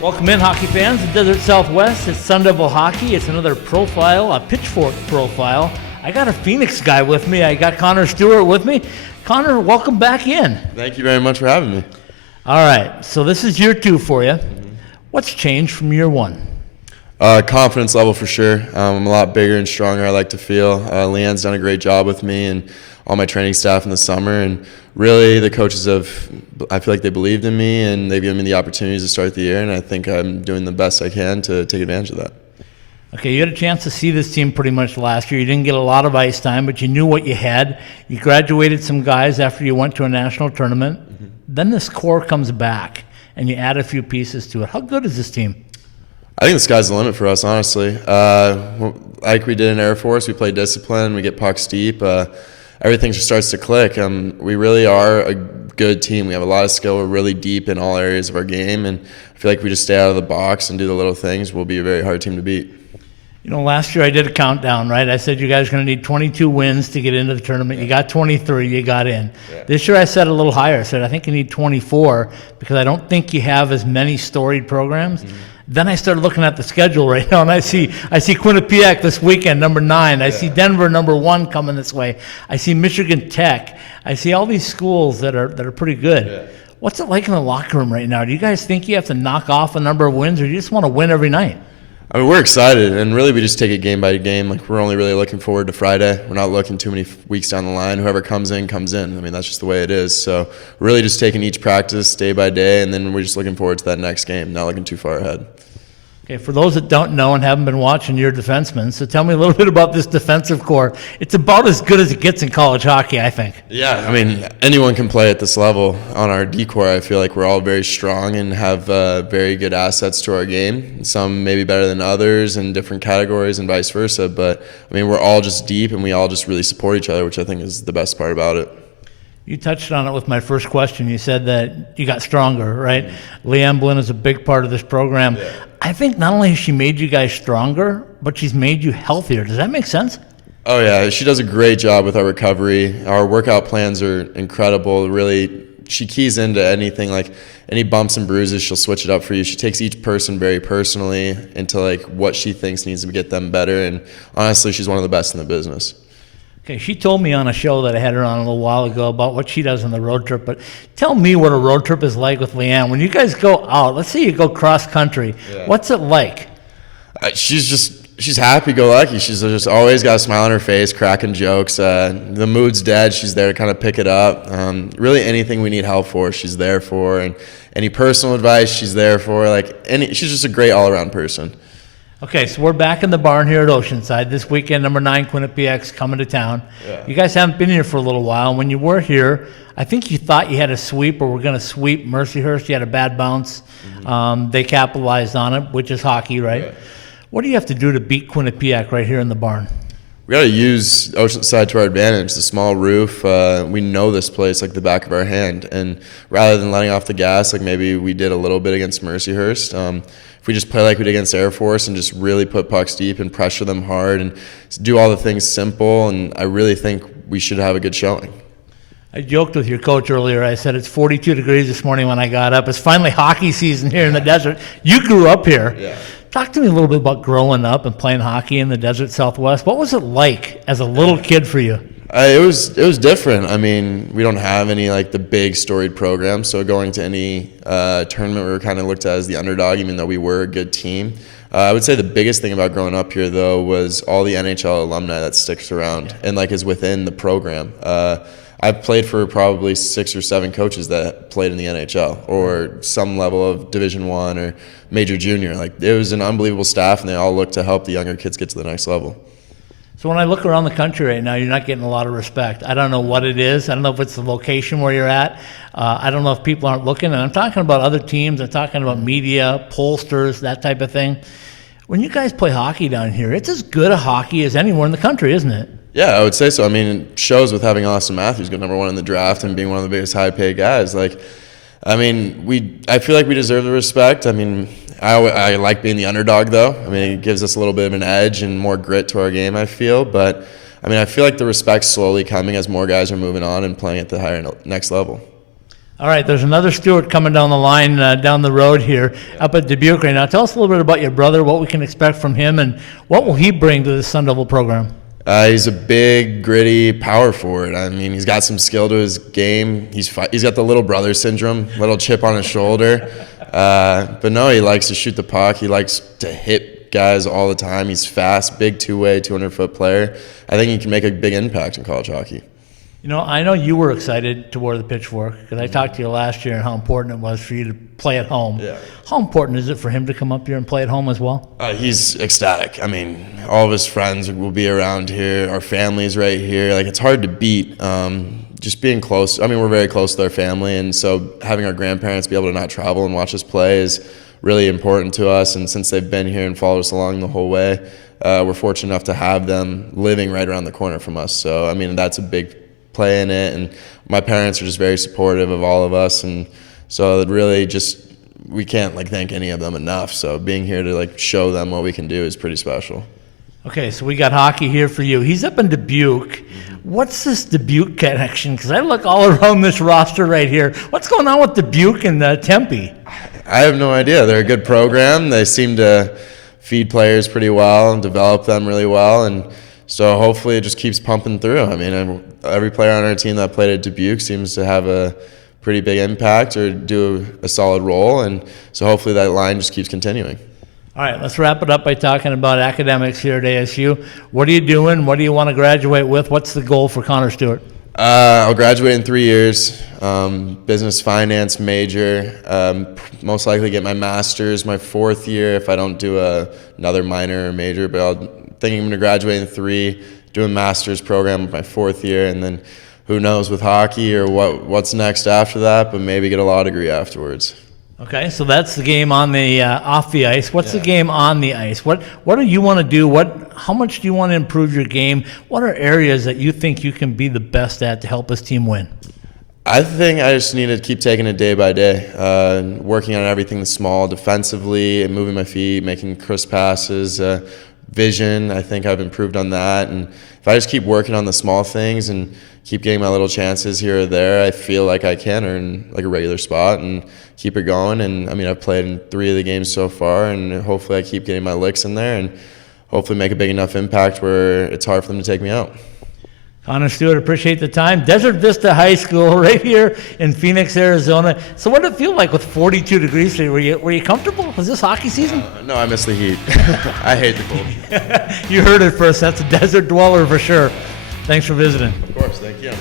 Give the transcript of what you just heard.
Welcome in, hockey fans. The Desert Southwest, it's Sun Devil Hockey. It's another profile, a Pitchfork Profile. I got a Phoenix guy with me. I got Connor Stewart with me. Connor, welcome back in. Thank you very much for having me. All right, so this is year 2 for you. What's changed from year 1? Confidence level for sure. I'm a lot bigger and stronger, I like to feel. Leanne's done a great job with me and all my training staff in the summer. And really, the coaches I feel like they believed in me and they've given me the opportunities to start the year. And I think I'm doing the best I can to take advantage of that. Okay, you had a chance to see this team pretty much last year. You didn't get a lot of ice time, but you knew what you had. You graduated some guys after you went to a national tournament. Then this core comes back, and you add a few pieces to it. How good is this team? I think the sky's the limit for us, honestly. Like we did in Air Force, we play discipline, we get pucks deep. Everything just starts to click. We really are a good team. We have a lot of skill. We're really deep in all areas of our game, and I feel like we just stay out of the box and do the little things. We'll be a very hard team to beat. You know, last year I did a countdown, right? I said you guys are going to need 22 wins to get into the tournament. Yeah. You got 23, you got in. Yeah. This year I set a little higher. I said I think you need 24 because I don't think you have as many storied programs. Mm-hmm. Then I started looking at the schedule right now, and I see Quinnipiac this weekend, number 9. I see Denver, number 1, coming this way. I see Michigan Tech. I see all these schools that are pretty good. Yeah. What's it like in the locker room right now? Do you guys think you have to knock off a number of wins, or do you just want to win every night? I mean, we're excited, and really we just take it game by game. Like, we're only really looking forward to Friday. We're not looking too many weeks down the line. Whoever comes in, comes in. I mean, that's just the way it is. So we're really just taking each practice day by day, and then we're just looking forward to that next game, not looking too far ahead. Okay, for those that don't know and haven't been watching, you're a defenseman, so tell me a little bit about this defensive core. It's about as good as it gets in college hockey, I think. Yeah, I mean, anyone can play at this level. On our D core, I feel like we're all very strong and have very good assets to our game. Some maybe better than others in different categories and vice versa, but I mean, we're all just deep and we all just really support each other, which I think is the best part about it. You touched on it with my first question. You said that you got stronger, right? Leanne Blinn is a big part of this program. Yeah. I think not only has she made you guys stronger, but she's made you healthier. Does that make sense? Oh, yeah. She does a great job with our recovery. Our workout plans are incredible. Really, she keys into anything, like any bumps and bruises, she'll switch it up for you. She takes each person very personally into like what she thinks needs to get them better. And honestly, she's one of the best in the business. Okay, she told me on a show that I had her on a little while ago about what she does on the road trip, but tell me what a road trip is like with Leanne. When you guys go out, let's say you go cross country, What's it like? She's happy-go-lucky. She's just always got a smile on her face, cracking jokes. The mood's dead. She's there to kind of pick it up. Really anything we need help for, she's there for. And any personal advice, she's there for. She's just a great all-around person. Okay, so we're back in the barn here at Oceanside. This weekend, number 9, Quinnipiac's coming to town. Yeah. You guys haven't been here for a little while. When you were here, I think you thought you had a sweep or were going to sweep Mercyhurst. You had a bad bounce. Mm-hmm. They capitalized on it, which is hockey, right? Yeah. What do you have to do to beat Quinnipiac right here in the barn? We got to use Oceanside to our advantage. The small roof, we know this place like the back of our hand. And rather than letting off the gas, like maybe we did a little bit against Mercyhurst, if we just play like we did against Air Force and just really put pucks deep and pressure them hard and do all the things simple, and I really think we should have a good showing. I joked with your coach earlier. I said it's 42 degrees this morning when I got up. It's finally hockey season here in the desert. You grew up here. Yeah. Talk to me a little bit about growing up and playing hockey in the desert Southwest. What was it like as a little kid for you? It was different. I mean, we don't have any like the big storied programs, so going to any tournament we were kind of looked at as the underdog, even though we were a good team. I would say the biggest thing about growing up here, though, was all the NHL alumni that sticks around and like is within the program. I've played for probably 6 or 7 coaches that played in the NHL or some level of Division I or Major Junior. Like, it was an unbelievable staff, and they all look to help the younger kids get to the next level. So when I look around the country right now, you're not getting a lot of respect. I don't know what it is. I don't know if it's the location where you're at. I don't know if people aren't looking. And I'm talking about other teams. I'm talking about media, pollsters, that type of thing. When you guys play hockey down here, it's as good a hockey as anywhere in the country, isn't it? Yeah, I would say so. I mean, it shows with having Austin Matthews go number 1 in the draft and being one of the biggest high-paid guys. Like, I mean, I feel like we deserve the respect. I mean, I like being the underdog, though. I mean, it gives us a little bit of an edge and more grit to our game, I feel. But, I mean, I feel like the respect's slowly coming as more guys are moving on and playing at the higher next level. All right, there's another Stuart coming down the line, down the road here, up at Dubuque right now. Tell us a little bit about your brother, what we can expect from him, and what will he bring to the Sun Devil program? He's a big, gritty power forward. I mean, he's got some skill to his game. He's got the little brother syndrome, little chip on his shoulder. But no, he likes to shoot the puck. He likes to hit guys all the time. He's fast, big two-way, 200-foot player. I think he can make a big impact in college hockey. You know, I know you were excited to wear the Pitchfork because I talked to you last year and how important it was for you to play at home. Yeah. How important is it for him to come up here and play at home as well? He's ecstatic. I mean, all of his friends will be around here. Our family's right here. Like, it's hard to beat. Just being close. I mean, we're very close to our family, and so having our grandparents be able to not travel and watch us play is really important to us. And since they've been here and followed us along the whole way, we're fortunate enough to have them living right around the corner from us. So, I mean, that's a big play in it, and my parents are just very supportive of all of us, and so it really just, we can't thank any of them enough. So being here to show them what we can do is pretty special. Okay, so we got hockey here for you. He's up in Dubuque. What's this Dubuque connection? Because I look all around this roster right here. What's going on with Dubuque and Tempe? I have no idea. They're a good program. They seem to feed players pretty well and develop them really well, and so hopefully it just keeps pumping through. I mean, every player on our team that played at Dubuque seems to have a pretty big impact or do a solid role, and so hopefully that line just keeps continuing. All right, let's wrap it up by talking about academics here at ASU. What are you doing? What do you want to graduate with? What's the goal for Connor Stewart? I'll graduate in 3 years, business finance major, most likely get my master's my 4th year if I don't do another minor or major, but I'm going to graduate in 3, do a master's program my 4th year, and then who knows with hockey or what's next after that, but maybe get a law degree afterwards. Okay, so that's the game on the off the ice. What's the game on the ice? What do you want to do? How much do you want to improve your game? What are areas that you think you can be the best at to help this team win? I think I just need to keep taking it day by day, working on everything small defensively and moving my feet, making crisp passes, vision. I think I've improved on that, and if I just keep working on the small things and keep getting my little chances here or there, I feel like I can earn a regular spot and keep it going. And I mean, I've played in 3 of the games so far, and hopefully I keep getting my licks in there and hopefully make a big enough impact where it's hard for them to take me out. Connor Stewart, appreciate the time. Desert Vista High School right here in Phoenix, Arizona. So what did it feel like with 42 degrees today? Were you comfortable? Was this hockey season? No, I miss the heat. I hate the cold. You heard it first. That's a desert dweller for sure. Thanks for visiting. Of course, thank you.